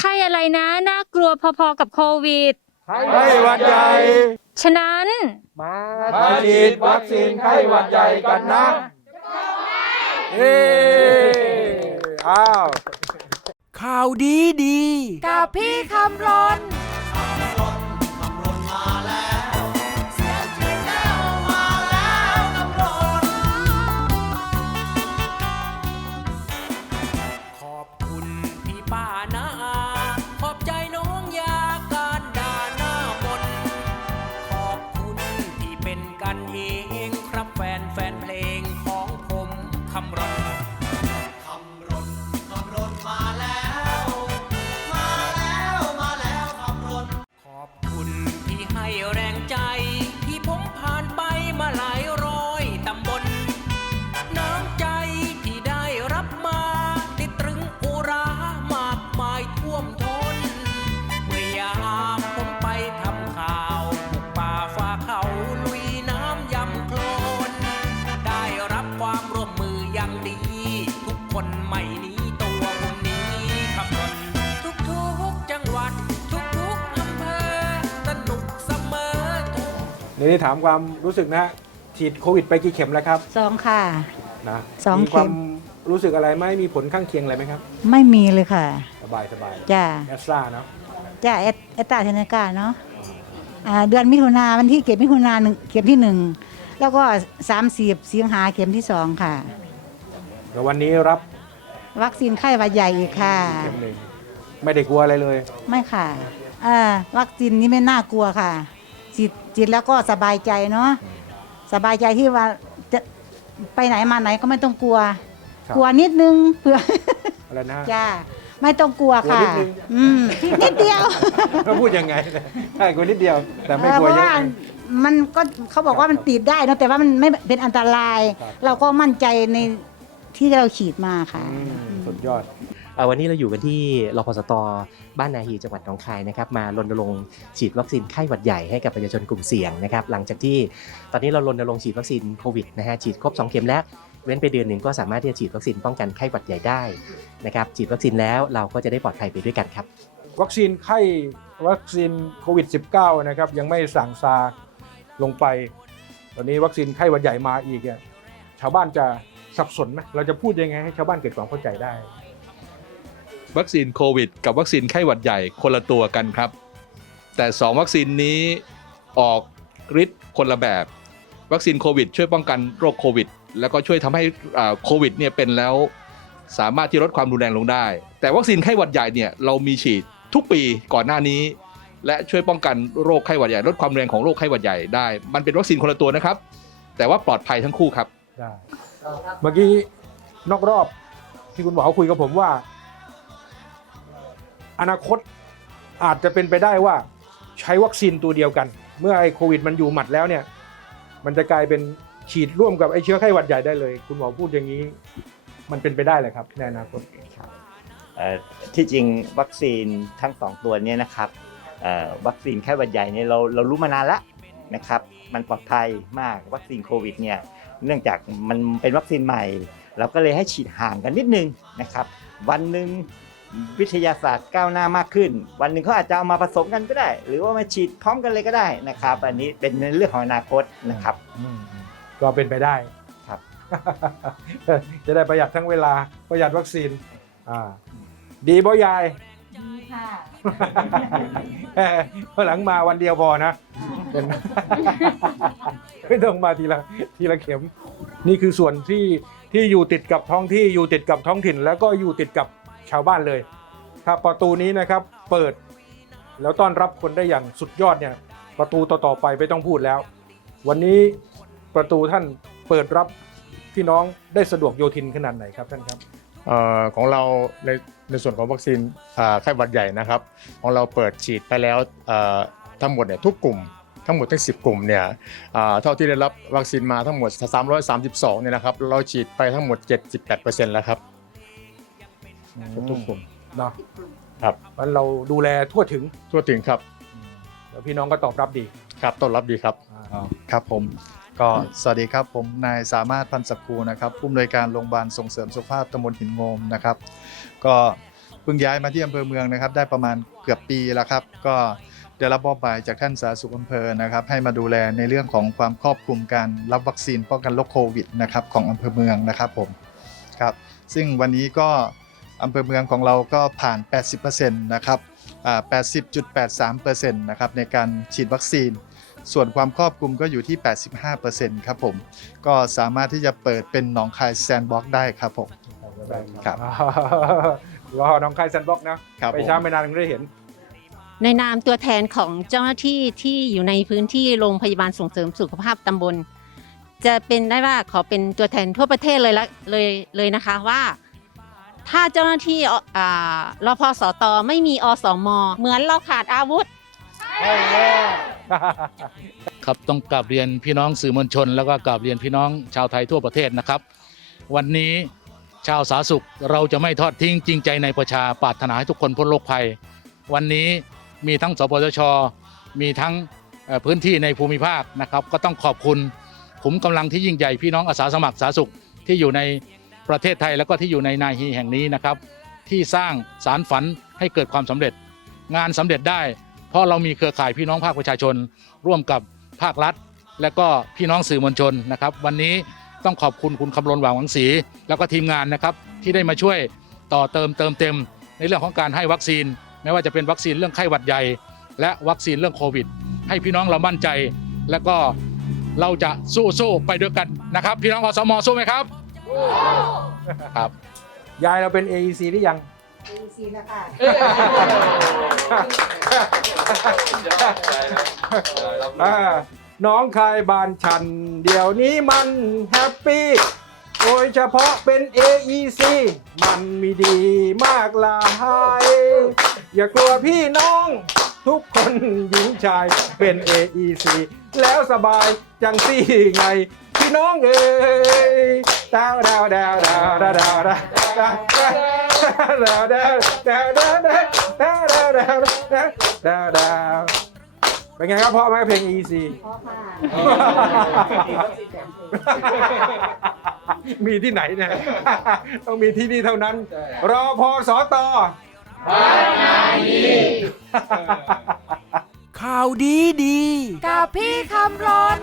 ไข้อะไรนะ น่ากลัวพอๆกับโควิด ไข้หวัดใหญ่ฉะนั้น มามาฉีดวัคซีนไข้หวัดใหญ่กันนะเอ้อ้าว ข่าวดีดี กับพี่คำรน งหวัดทุกทุกๆอำเภอสนุกเสมอทุก นี่ถามความรู้สึกนะฉีดโควิดไปกี่เข็มแล้วครับสองค่ะ นะสองมีความเข็มรู้สึกอะไรไหมมีผลข้างเคียงอะไรไหมครับ ไม่มีเลยค่ะ สบายสบายจ้าแอสตราเนาะจ้าเอสเอสตาเทเนกาเนาะอ่าเดือนมิถุนาวันที่เก็บมิถุนาหนึ่งเข็มที่หนึ่งแล้วก็สามสิบสิงหาเข็มที่สองค่ะ แล้ววันนี้รับวัคซีนไข้หวัดใหญ่อีกค่ะ เข็มหนึ่ง ไม่ได้กลัวอะไรเลย ไม่ค่ะอ่าวัคซีนนี้ไม่น่ากลัวค่ะฉีดฉีดแล้วก็สบายใจเนาะสบายใจที่ว่าจะไปไหนมาไหนก็ไม่ต้องกลัว ครับ กลัวนิดนึงเผื่อ อะไรนะจ้าไม่ต้องกลัวค่ะกลัวนิดนึง อืมนิดเดียวเขาพูดยังไงใช่กลัวนิดเดียว แต่ไม่เออกลัวเพราะเยอะ ว่ามันก็เขาบอกว่ามันติดได้เนอะแต่ว่ามันไม่เป็นอันตราย ครับ เราก็มั่นใจในที่เราฉีดมาค่ะ อืมสุดยอดเอ่อ วันนี้เราอยู่กันที่รพสตบ้านนาฮีจังหวัดหนองคายนะครับมารณรงค์ฉีดวัคซีนไข้หวัดใหญ่ให้กับประชาชนกลุ่มเสี่ยงนะครับหลังจากที่ตอนนี้เรารณรงค์ฉีดวัคซีนโควิดนะฮะฉีดครบ 2 เข็มแล้วเว้นไปเดือนหนึ่งก็สามารถที่จะฉีดวัคซีนป้องกันไข้หวัดใหญ่ได้นะครับฉีดวัคซีนแล้วเราก็จะได้ปลอดภัยไปด้วยกันครับ วัคซีนไข้วัคซีนโควิด -19 นะครับยังไม่สั่งซาลงไป ตอนนี้วัคซีนไข้หวัดใหญ่มาอีกเนี่ยชาวบ้านจะสับสนไหมเราจะพูดยังไงให้ชาวบ้านเกิดความเข้าใจได้ วัคซีนโควิด กับวัคซีนไข้หวัดใหญ่คนละตัวกันครับ แต่ 2 วัคซีนนี้ออกฤทธิ์คนละแบบ วัคซีนโควิด ช่วยป้องกันโรคโควิด แล้วก็ช่วยทำให้อ่าโควิดเนี่ยเป็นแล้วสามารถที่ลดความรุนแรงลงได้ แต่วัคซีนไข้หวัดใหญ่เนี่ยเรามีฉีดทุกปีก่อนหน้านี้ และช่วยป้องกันโรคไข้หวัดใหญ่ลดความรุนแรงของโรคไข้หวัดใหญ่ได้ มันเป็นวัคซีนคนละตัวนะครับ แต่ว่าปลอดภัยทั้งคู่ครับเมื่อกี้นอกรอบที่คุณหมอคุยกับผมว่า อนาคตอาจจะเป็นไปได้ว่าใช้วัคซีนตัวเดียวกัน เมื่อไอ้โควิดมันอยู่หมัดแล้วเนี่ย มันจะกลายเป็นฉีดร่วมกับไอ้เชื้อไข้หวัดใหญ่ได้เลย คุณหมอพูดอย่างนี้ มันเป็นไปได้เลยครับในอนาคตเอ่อที่จริงวัคซีนทั้งสองตัวเนี้นะครับเอ่อวัคซีนไข้หวัดใหญ่เนี่ยเราเรารู้มานานแล้วนะครับมันปลอดภัยมากวัคซีนโควิดเนี่ยเนื่องจากมันเป็นวัคซีนใหม่ เราก็เลยให้ฉีดห่างกันนิดนึงนะครับ วันหนึ่ง วิทยาศาสตร์ก้าวหน้ามากขึ้น วันหนึ่งเขาอาจจะเอามาผสมกันก็ได้ หรือว่ามาฉีดพร้อมกันเลยก็ได้นะครับ อันนี้เป็นในเรื่องของอนาคตนะครับก็เป็นไปได้ครับ จะได้ประหยัดทั้งเวลาประหยัดวัคซีนอ่าดีบ่ยาย ดีค่ะเพราะหลังมาวันเดียวพอนะเป็น ไม่ต้องมาทีละทีละเข็ม นี่คือส่วนที่ที่อยู่ติดกับท้องที่อยู่ติดกับท้องถิ่น แล้วก็อยู่ติดกับ ชาวบ้านเลยถ้าประตูนี้นะครับเปิดแล้วต้อนรับคนได้อย่างสุดยอดเนี่ยประตูต่อๆไปไม่ต้องพูดแล้ว วันนี้ประตูท่านเปิดรับพี่น้องได้สะดวกโยทินขนาดไหนครับท่านครับเออของเราในในส่วนของวัคซีนไข้หวัดใหญ่นะครับ ของเราเปิดฉีดไปแล้วทั้งหมดเนี่ยทุกกลุ่มทั้งหมดทั้ง 10 กลุ่มเนี่ยเท่าที่ได้รับวัคซีนมาทั้งหมด 332เนี่ยนะครับเราฉีดไปทั้งหมด 78%แล้วครับ ทุกกลุ่มเนาะครับ มันเราดูแลทั่วถึงทั่วถึงครับแล้วพี่น้องก็ตอบรับดีครับต้อนรับดีครับ ครับผมก็สวัสดีครับผมนายสามารถพันธ์ศักดิ์ภูนะครับผู้อำนวยการโรงพยาบาลส่งเสริมสุขภาพตำบลหินโงมนะครับ ก็เพิ่งย้ายมาที่อำเภอเมืองนะครับ ได้ประมาณเกือบปีแล้วครับ ก็ได้รับมอบหมายจากท่านสาธารณสุขอำเภอนะครับ ให้มาดูแลในเรื่องของความครอบคลุมการรับวัคซีนป้องกันโรคโควิดนะครับของอำเภอเมืองนะครับผมครับซึ่งวันนี้ก็ อำเภอเมืองของเราก็ผ่าน 80%นะครับอ่า80.83%นะครับในการฉีดวัคซีน ส่วนความครอบคลุมก็อยู่ที่ 85%ครับผม ก็สามารถที่จะเปิดเป็นหนองคายแซนด์บ็อกซ์ได้ครับผม ครับ รอน้องคายแซนด์บ็อกซ์นะครับไปผมช้าไม่นานถึงได้เห็น ในนามตัวแทนของเจ้าหน้าที่ที่อยู่ในพื้นที่โรงพยาบาลส่งเสริมสุขภาพตำบล จะเป็นได้ว่าขอเป็นตัวแทนทั่วประเทศเลยละเลยเลยนะคะว่า ถ้าเจ้าหน้าที่ออ่ารพสตไม่มีอสม เหมือนเราขาดอาวุธ ครับต้องกราบเรียนพี่น้องสื่อมวลชน แล้วก็กราบเรียนพี่น้องชาวไทยทั่วประเทศนะครับ วันนี้ชาวสาสุขเราจะไม่ทอดทิ้งจริงใจในประชาปรารถนาให้ทุกคนพ้นโรคภัย วันนี้มีทั้งสปสช มีทั้งพื้นที่ในภูมิภาคนะครับ ก็ต้องขอบคุณขุมกำลังที่ยิ่งใหญ่พี่น้องอาสาสมัครสาสุขที่อยู่ใน ประเทศไทยแล้วก็ที่อยู่ในนาฮีแห่งนี้นะครับ ที่สร้างสารฝันให้เกิดความสำเร็จ งานสำเร็จได้ เพราะเรามีเครือข่ายพี่น้องภาคประชาชน ร่วมกับภาครัฐ และก็พี่น้องสื่อมวลชนนะครับ วันนี้ต้องขอบคุณคุณคำรณหว่างหวังศรีแล้วก็ทีมงานนะครับที่ได้มาช่วยต่อเติมเติมเต็ม ในเรื่องของการให้วัคซีน ไม่ว่าจะเป็นวัคซีนเรื่องไข้หวัดใหญ่ และวัคซีนเรื่องโควิด ให้พี่น้องเรามั่นใจ และก็เราจะสู้สู้ไปด้วยกันนะครับ พี่น้องอสมสู้ไหมครับ ครับ ยายเราเป็น AEC หรือยัง AEC แล้วค่ะอ่าน้องคายบานชัน เดี๋ยวนี้มันแฮปปี้โดยเฉพาะเป็น AEC มันมีดีมากลาย อย่ากลัวพี่น้อง ทุกคนหญิงชายเป็น AEC แล้วสบายจังสี่ไง พี่น้องเอ้ย ดาวดาวดาวดาวดาวดาวดาวดาวดาวดาวดาวดาวดาวดาวดาวดาวดาวดาวดาวเป็นไงครับเพราะไหมเพลง EC มีที่ไหนเนี่ยต้องมีที่นี่เท่านั้น รอพอสอตอข่าวดีดี กับพี่คำรน